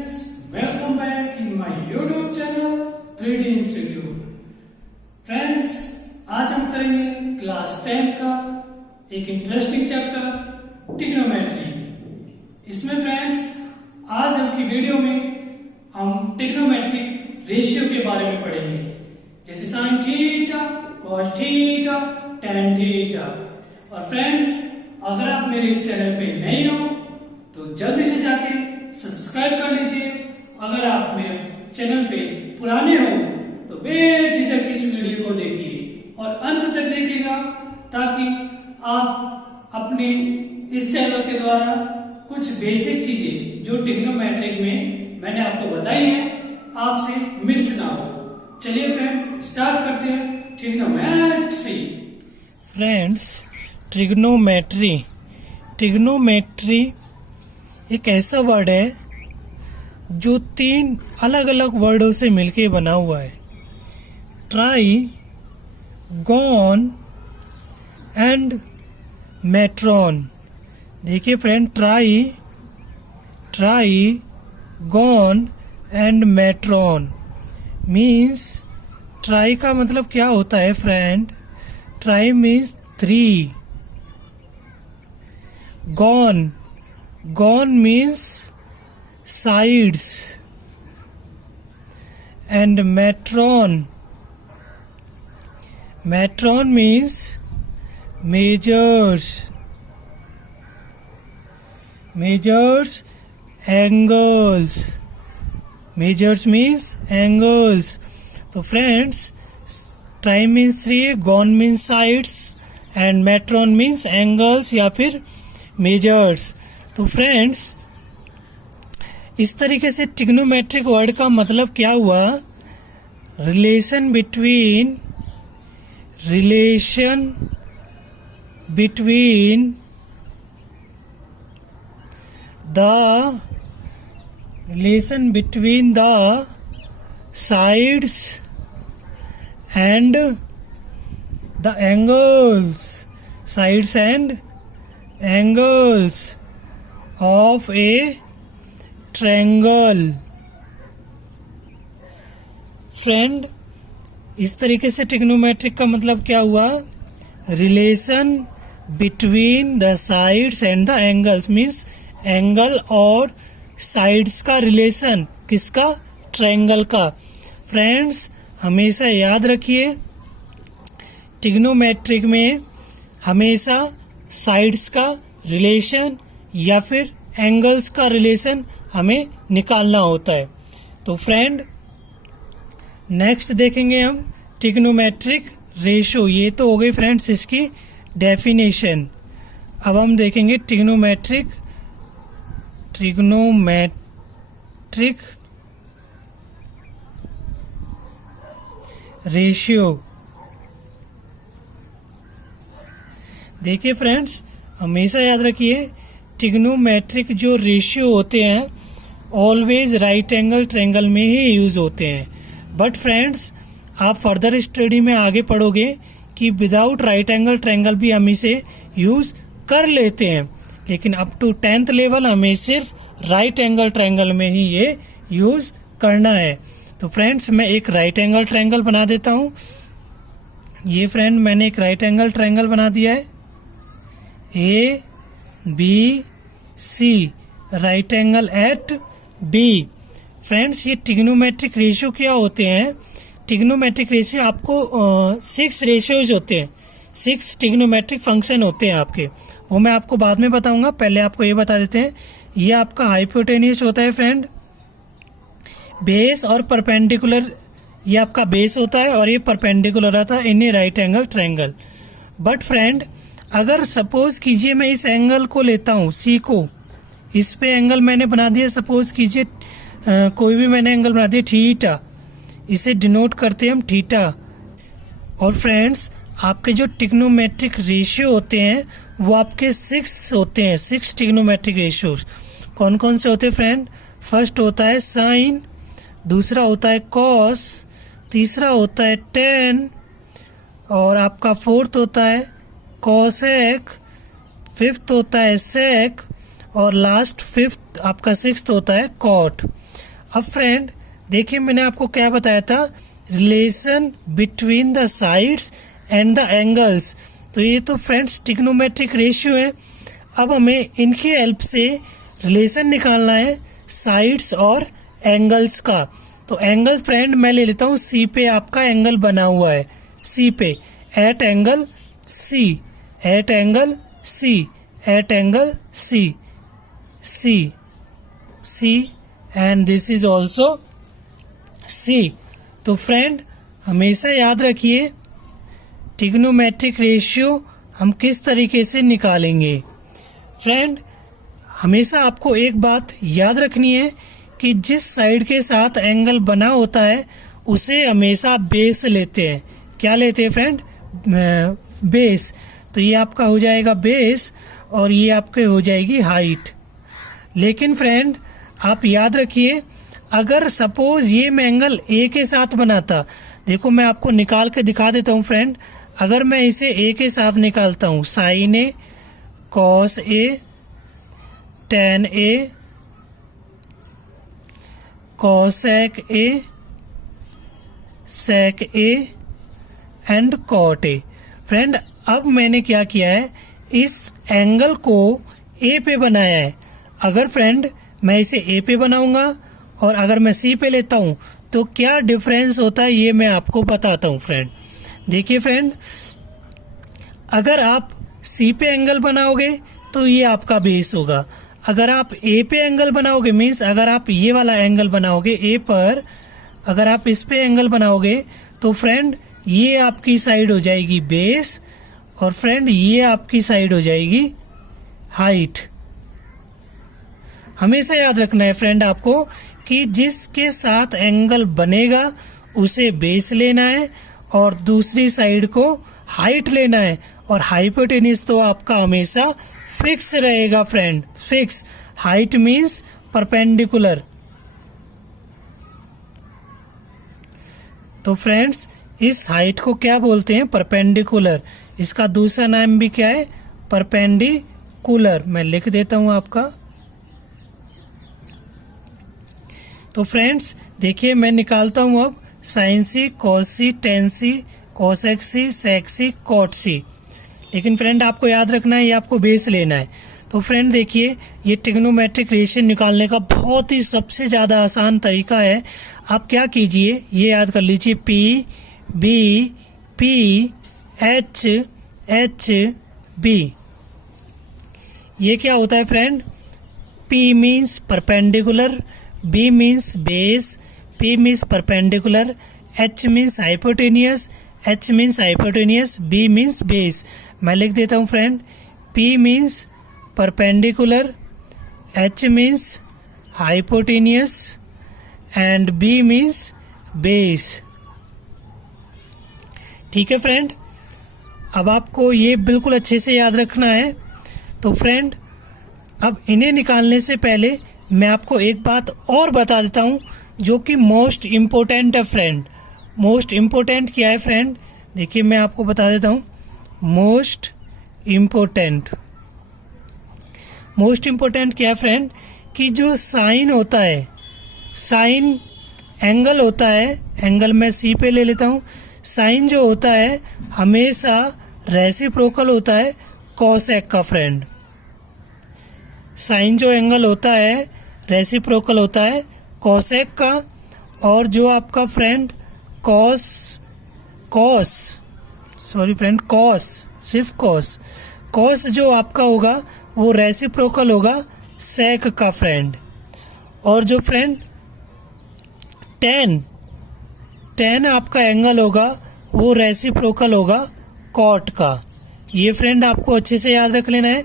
friends, welcome back in my YouTube channel 3D Institute. Friends, आज हम करेंगे class 10th का एक इंटरेस्टिंग चैप्टर ट्रिग्नोमेट्री। इसमें फ्रेंड्स आज हम की वीडियो में हम ट्रिग्नोमेट्रिक रेशियो के बारे में पढ़ेंगे, जैसे sine theta, cos theta, tan theta. और फ्रेंड्स अगर आप मेरे इस चैनल पे नए हो तो जल्दी से जाके सब्सक्राइब कर लीजिए। अगर आप मेरे चैनल पे पुराने हो तो बेझिझक इस वीडियो को देखिए और अंत तक देखिएगा, ताकि आप अपने इस चैनल के द्वारा कुछ बेसिक चीजें जो ट्रिग्नोमेट्रिक में मैंने आपको बताई है आपसे मिस ना हो। चलिए फ्रेंड्स स्टार्ट करते हैं ट्रिग्नोमेट्री। फ्रेंड्स ट्रिग्नोमेट्री एक ऐसा वर्ड है जो 3 अलग अलग वर्डों से मिलके बना हुआ है, ट्राई, गॉन एंड मेट्रॉन। देखिए friend, tri, gon and metron means, tri का मतलब क्या होता है friend? Tri means 3, gone means sides, and metron means measures means angles। तो friends tri means 3, gon means sides and metron means angles या फिर measures. तो फ्रेंड्स इस तरीके से ट्रिग्नोमेट्रिक वर्ड का मतलब क्या हुआ? Relation between the sides and the angles of a triangle। Friend इस तरीके से ट्रिग्नोमेट्रिक का मतलब क्या हुआ? Relation between the sides and the angles means angle और साइड्स का रिलेशन किसका? ट्रायंगल का। फ्रेंड्स हमेशा याद रखिए, ट्रिग्नोमेट्रिक में हमेशा साइड्स का रिलेशन या फिर एंगल्स का रिलेशन हमें निकालना होता है। तो फ्रेंड नेक्स्ट देखेंगे हम ट्रिग्नोमेट्रिक रेशियो। ये तो हो गई फ्रेंड्स इसकी डेफिनेशन। अब हम देखेंगे ट्रिग्नोमेट्रिक रेशियो। देखिए फ्रेंड्स हमेशा याद रखिए, ट्रिग्नोमेट्रिक जो रेशियो होते हैं ऑलवेज राइट एंगल ट्रायंगल में ही यूज होते हैं। बट फ्रेंड्स आप फर्दर स्टडी में आगे पढ़ोगे कि विदाउट राइट एंगल ट्रायंगल भी हम इसे यूज कर लेते हैं, लेकिन अप टू 10th लेवल हमें सिर्फ राइट एंगल ट्रायंगल में ही ये यूज करना है। तो फ्रेंड्स मैं एक राइट एंगल ट्रायंगल बना देता हूँ। ये फ्रेंड मैंने एक राइट एंगल ट्रायंगल बना दिया है, ABC, right angle at B। Friends ये ट्रिग्नोमेट्रिक रेशियो क्या होते हैं? ट्रिग्नोमेट्रिक रेशियो आपको 6 रेशियोज होते हैं, 6 ट्रिग्नोमेट्रिक फंक्शन होते हैं आपके, वो मैं आपको बाद में बताऊंगा। पहले आपको ये बता देते हैं, ये आपका हाइपोटेन्यूस होता है फ्रेंड, बेस और परपेंडिकुलर, ये आपका बेस होता है और ये परपेंडिकुलर आता है in a right angle triangle. But friend अगर सपोज कीजिए मैं इस एंगल को लेता हूँ C को, इस पे एंगल मैंने बना दिया, सपोज कीजिए कोई भी मैंने एंगल बना दिया थीटा, इसे डिनोट करते हैं हम थीटा। और फ्रेंड्स आपके जो ट्रिग्नोमेट्रिक रेशियो होते हैं वो आपके 6 होते हैं, 6 ट्रिग्नोमेट्रिक रेशियोज। कौन कौन से होते हैं फ्रेंड? फर्स्ट होता है साइन, दूसरा होता है कॉस, तीसरा होता है टेन, और आपका फोर्थ होता है कॉसेक, फिफ्थ होता है सेक, और लास्ट फिफ्थ आपका सिक्स्थ होता है कॉट। अब फ्रेंड देखिए मैंने आपको क्या बताया था, relation between the sides and the angles. तो ये तो फ्रेंड्स ट्रिग्नोमेट्रिक रेशियो है। अब हमें इनकी हेल्प से रिलेशन निकालना है साइड्स और एंगल्स का। तो एंगल फ्रेंड मैं ले लेता हूँ सी पे आपका एंगल बना हुआ है, सी पे at angle C, at angle C, at angle C, C, C and this is also C. तो फ्रेंड हमेशा याद रखिए ट्रिग्नोमेट्रिक रेशियो हम किस तरीके से निकालेंगे। फ्रेंड हमेशा आपको एक बात याद रखनी है कि जिस साइड के साथ एंगल बना होता है उसे हमेशा बेस लेते हैं। क्या लेते हैं फ्रेंड? बेस। तो ये आपका हो जाएगा बेस और ये आपके हो जाएगी हाइट। लेकिन फ्रेंड आप याद रखिए अगर सपोज ये मैं एंगल ए के साथ बनाता, देखो मैं आपको निकाल के दिखा देता हूँ फ्रेंड। अगर मैं इसे ए के साथ निकालता हूँ, sine A, cos A, tan A, cosec A, sec A and cot A. Friend अब मैंने क्या किया है, इस एंगल को ए पे बनाया है। अगर फ्रेंड मैं इसे ए पे बनाऊंगा और अगर मैं सी पे लेता हूं तो क्या डिफरेंस होता है ये मैं आपको बताता हूं फ्रेंड। देखिए फ्रेंड अगर आप सी पे एंगल बनाओगे तो ये आपका बेस होगा। अगर आप ए पे एंगल बनाओगे मीन्स अगर आप ये वाला एंगल बनाओगे ए पर, अगर आप इस पे एंगल बनाओगे तो फ्रेंड ये आपकी साइड हो जाएगी बेस और फ्रेंड ये आपकी साइड हो जाएगी हाइट। हमेशा याद रखना है फ्रेंड आपको कि जिसके साथ एंगल बनेगा उसे बेस लेना है और दूसरी साइड को हाइट लेना है। और हाइपोटेन्यूज तो आपका हमेशा फिक्स रहेगा friend, fix. Height means perpendicular. तो फ्रेंड्स इस हाइट को क्या बोलते हैं? परपेंडिकुलर। इसका दूसरा नाम भी क्या है? परपेंडिकुलर। मैं लिख देता हूं आपका। तो फ्रेंड्स देखिए मैं निकालता हूं अब साइन सी, कॉस सी, टेन सी, कॉसेक सी, सेक सी, कॉट सी। लेकिन फ्रेंड आपको याद रखना है ये आपको बेस लेना है। तो फ्रेंड देखिए ये ट्रिग्नोमेट्रिक रेशियो निकालने का बहुत ही सबसे ज्यादा आसान तरीका है। आप क्या कीजिए ये याद कर लीजिए, P B P H H B. ये क्या होता है friend? P means perpendicular, B means base, P means perpendicular, H means hypotenuse, H means hypotenuse, B means base. मैं लिख देता हूँ friend, P means perpendicular, H means hypotenuse and B means base. ठीक है फ्रेंड, अब आपको ये बिल्कुल अच्छे से याद रखना है। तो फ्रेंड अब इन्हें निकालने से पहले मैं आपको एक बात और बता देता हूं जो कि मोस्ट इम्पोर्टेंट है फ्रेंड। मोस्ट इम्पोर्टेंट क्या है फ्रेंड? देखिए मैं आपको बता देता हूं। मोस्ट इम्पोर्टेंट क्या है फ्रेंड? कि जो साइन होता है, साइन एंगल होता है, एंगल मैं सी पे ले लेता हूं। साइन जो होता है हमेशा रेसिप्रोकल होता है कॉसेक का फ्रेंड। साइन जो एंगल होता है रेसिप्रोकल होता है कॉसेक का। और जो आपका फ्रेंड कॉस सिर्फ कॉस जो आपका होगा वो रेसिप्रोकल होगा सेक का फ्रेंड। और जो फ्रेंड टेन आपका एंगल होगा वो रेसिप्रोकल होगा कॉट का। ये फ्रेंड आपको अच्छे से याद रख लेना है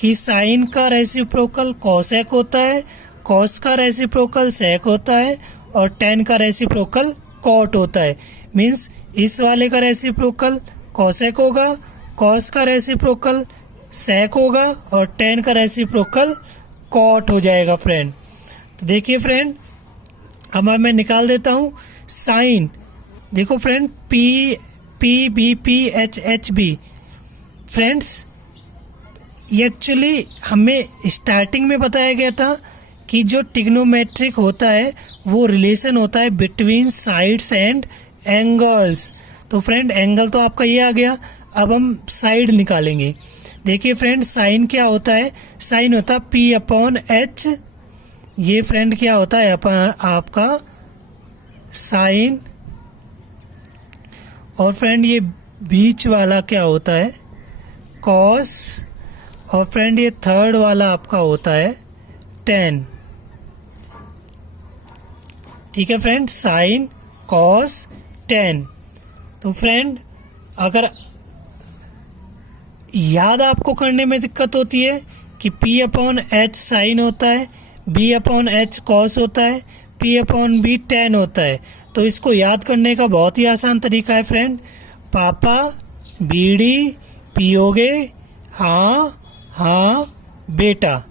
कि साइन का रेसिप्रोकल कॉसेक होता है, कॉस का रेसिप्रोकल सेक होता है और टेन का रेसिप्रोकल कॉट होता है। मीन्स इस वाले का रेसिप्रोकल कॉसेक होगा, कॉस का रेसिप्रोकल सेक होगा और टेन का रेसिप्रोकल कॉट हो जाएगा फ्रेंड। तो देखिए फ्रेंड अब मैं निकाल देता हूँ साइन। देखो friend P B P H H B. Friends ये एक्चुअली हमें स्टार्टिंग में बताया गया था कि जो ट्रिग्नोमेट्रिक होता है वो रिलेशन होता है बिटवीन साइड्स एंड एंगल्स। तो फ्रेंड एंगल तो आपका ये आ गया, अब हम साइड निकालेंगे। देखिए फ्रेंड साइन क्या होता है, साइन होता है P अपॉन H। ये फ्रेंड क्या होता है आपका साइन, और फ्रेंड ये बीच वाला क्या होता है कॉस, और फ्रेंड ये थर्ड वाला आपका होता है टेन। ठीक है फ्रेंड, साइन कॉस टेन। तो फ्रेंड अगर याद आपको करने में दिक्कत होती है कि P अपॉन H साइन होता है, B अपॉन H कॉस होता है, P अपॉन B टेन होता है, तो इसको याद करने का बहुत ही आसान तरीका है फ्रेंड, पापा बीड़ी पियोगे, हाँ हाँ बेटा।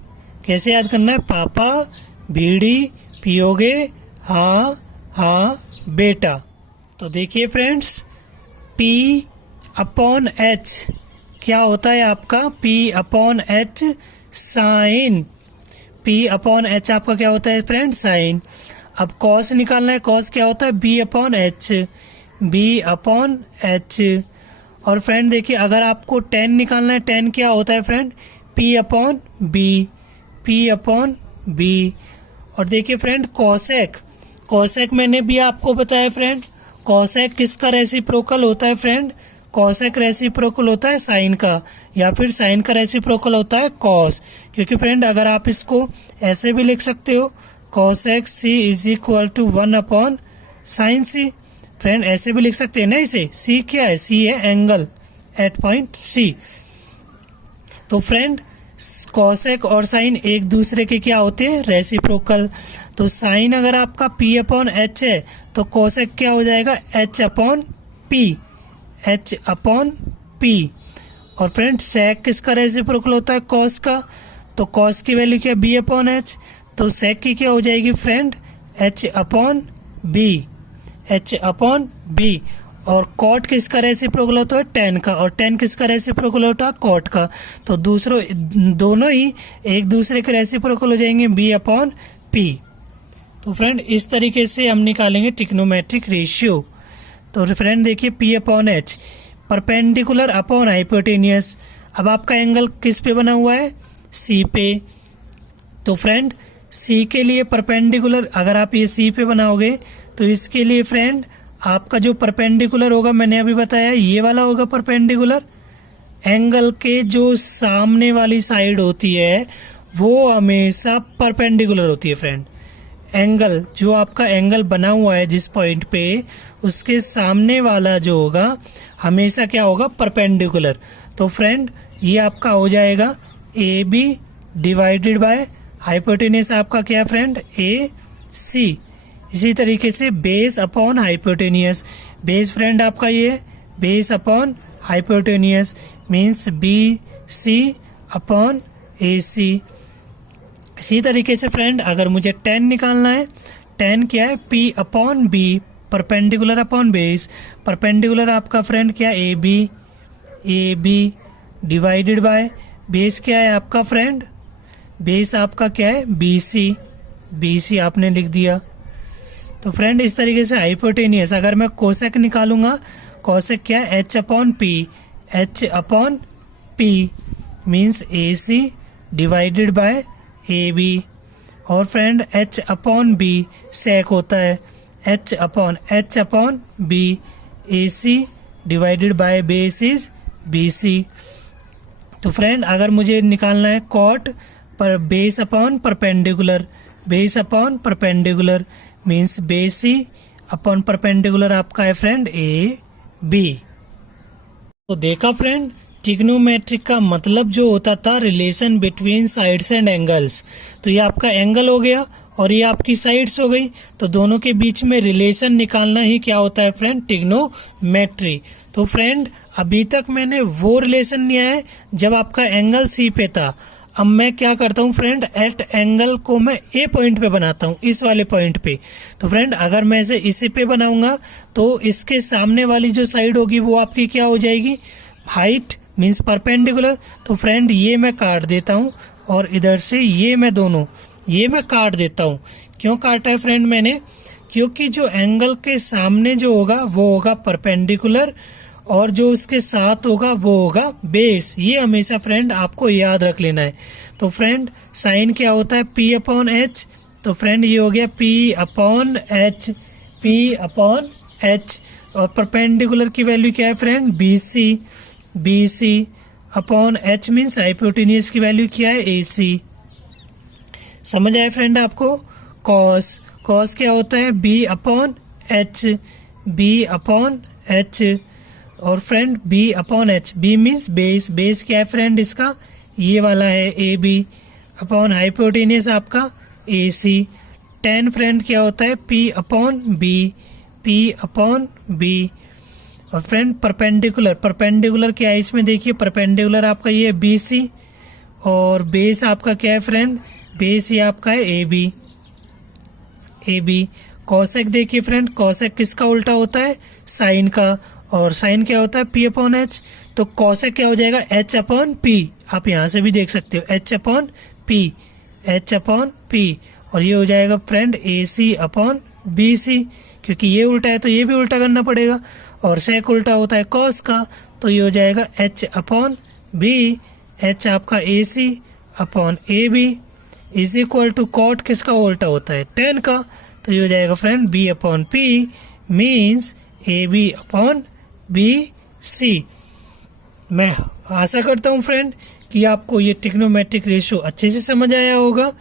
कैसे याद करना है, पापा बीड़ी पियोगे, हाँ हाँ बेटा। तो देखिए फ्रेंड्स P अपॉन H क्या होता है आपका, P upon H sine, P upon H आपका क्या होता है फ्रेंड साइन। अब कॉस निकालना है, कॉस क्या होता है B upon H, B upon H। और फ्रेंड देखिए अगर आपको टेन निकालना है, टेन क्या होता है friend P upon B, P upon B। और देखिए फ्रेंड कॉसेक, कॉसेक मैंने भी आपको बताया फ्रेंड, कॉसेक किसका रेसिप्रोकल होता है फ्रेंड, कॉसेक रेसिप्रोकल होता है साइन का, या फिर साइन का रेसिप्रोकल होता है कॉस। क्योंकि फ्रेंड अगर आप इसको ऐसे भी लिख सकते हो cosec C is equal to 1 upon sine C। Friend ऐसे भी लिख सकते हैं ना इसे, C क्या है, C है एंगल एट पॉइंट C। तो फ्रेंड कॉसेक और साइन एक दूसरे के क्या होते हैं रेसिप्रोकल। तो साइन अगर आपका P अपॉन H है तो कॉसेक क्या हो जाएगा H upon P, H upon P। और फ्रेंड सेक किसका रेसिप्रोकल होता है कॉस का, तो कॉस की वैल्यू क्या B अपॉन H, तो सेक की क्या हो जाएगी friend H upon B, H upon B। और कॉट किसका रेसिप्रोकल होता है टेन का, और टेन किसका रेसिप्रोकल होता है कॉट का। तो दोनों ही एक दूसरे के रेसिप्रोकल हो जाएंगे B अपॉन P। तो फ्रेंड इस तरीके से हम निकालेंगे ट्रिग्नोमेट्रिक रेशियो। तो फ्रेंड देखिए P upon H perpendicular upon hypotenuse. अब आपका एंगल किस पे बना हुआ है C पे, तो फ्रेंड C के लिए परपेंडिकुलर अगर आप ये C पे बनाओगे तो इसके लिए फ्रेंड आपका जो परपेंडिकुलर होगा मैंने अभी बताया ये वाला होगा परपेंडिकुलर। एंगल के जो सामने वाली साइड होती है वो हमेशा परपेंडिकुलर होती है फ्रेंड। एंगल जो आपका एंगल बना हुआ है जिस पॉइंट पे, उसके सामने वाला जो होगा हमेशा क्या होगा परपेंडिकुलर। तो फ्रेंड ये आपका हो जाएगा AB डिवाइडेड बाय हाइपोटेनियस आपका क्या फ्रेंड AC। इसी तरीके से base upon hypotenuse, base friend आपका ये base upon hypotenuse means BC upon AC। इसी तरीके से फ्रेंड अगर मुझे टेन निकालना है, टेन क्या है P upon B perpendicular upon base. Perpendicular आपका फ्रेंड क्या AB डिवाइडेड बाय बेस क्या है आपका फ्रेंड, बेस आपका क्या है BC आपने लिख दिया। तो फ्रेंड इस तरीके से हाइपोटेनियस अगर मैं कोसेक निकालूंगा, कोसेक क्या है H upon P means AC divided by AB। और फ्रेंड H अपॉन B सेक होता है H upon B, AC divided by base is BC। तो फ्रेंड अगर मुझे निकालना है कॉट पर base upon perpendicular means BC upon perpendicular आपका है फ्रेंड AB। तो देखा फ्रेंड ट्रिग्नोमेट्रिक का मतलब जो होता था relation between sides and angles. तो ये आपका एंगल हो गया और ये आपकी साइड्स हो गई, तो दोनों के बीच में रिलेशन निकालना ही क्या होता है फ्रेंड ट्रिग्नोमेट्री। तो फ्रेंड अभी तक मैंने वो रिलेशन लिया है जब आपका एंगल C पे था। अब मैं क्या करता हूँ फ्रेंड एट एंगल को मैं A पॉइंट पे बनाता हूँ, इस वाले पॉइंट पे। तो फ्रेंड अगर मैं इसे इसी पे बनाऊंगा तो इसके सामने वाली जो साइड होगी वो आपकी क्या हो जाएगी हाइट मीन्स परपेंडिकुलर। तो फ्रेंड ये मैं काट देता हूँ और इधर से ये मैं काट देता हूँ। क्यों काटा है फ्रेंड मैंने? क्योंकि जो एंगल के सामने जो होगा वो होगा परपेंडिकुलर और जो उसके साथ होगा वो होगा बेस। ये हमेशा फ्रेंड आपको याद रख लेना है। तो फ्रेंड साइन क्या होता है? P upon H. तो फ्रेंड ये हो गया P upon H, P upon H. और परपेंडिकुलर की वैल्यू क्या है friend? B C upon H means hypotenuse की वैल्यू क्या है? AC। समझ आए फ्रेंड आपको? कॉस क्या होता है? B upon H. और friend B upon H, B means base क्या है फ्रेंड इसका? ये वाला है AB अपॉन हाइपोटेन्यूज आपका AC। tan फ्रेंड क्या होता है? P upon B. और फ्रेंड परपेंडिकुलर क्या है इसमें? देखिए परपेंडिकुलर आपका ये BC और बेस आपका क्या है फ्रेंड? बेस ये आपका है AB। कॉसेक देखिए फ्रेंड, कॉसेक किसका उल्टा होता है? साइन का। और साइन क्या होता है? P upon H. तो कॉसेक क्या हो जाएगा? H upon P। आप यहाँ से भी देख सकते हो H अपॉन P। और ये हो जाएगा फ्रेंड AC अपॉन BC। क्योंकि ये उल्टा है तो ये भी उल्टा करना पड़ेगा। और सेक उल्टा होता है कॉस का, तो ये हो जाएगा H अपॉन B। H आपका AC upon AB is equal to cot किसका उल्टा होता है? tan का। तो ये हो जाएगा friend B upon P means AB upon BC। मैं आशा करता हूँ फ्रेंड कि आपको ये ट्रिग्नोमेट्रिक रेशियो अच्छे से समझ आया होगा।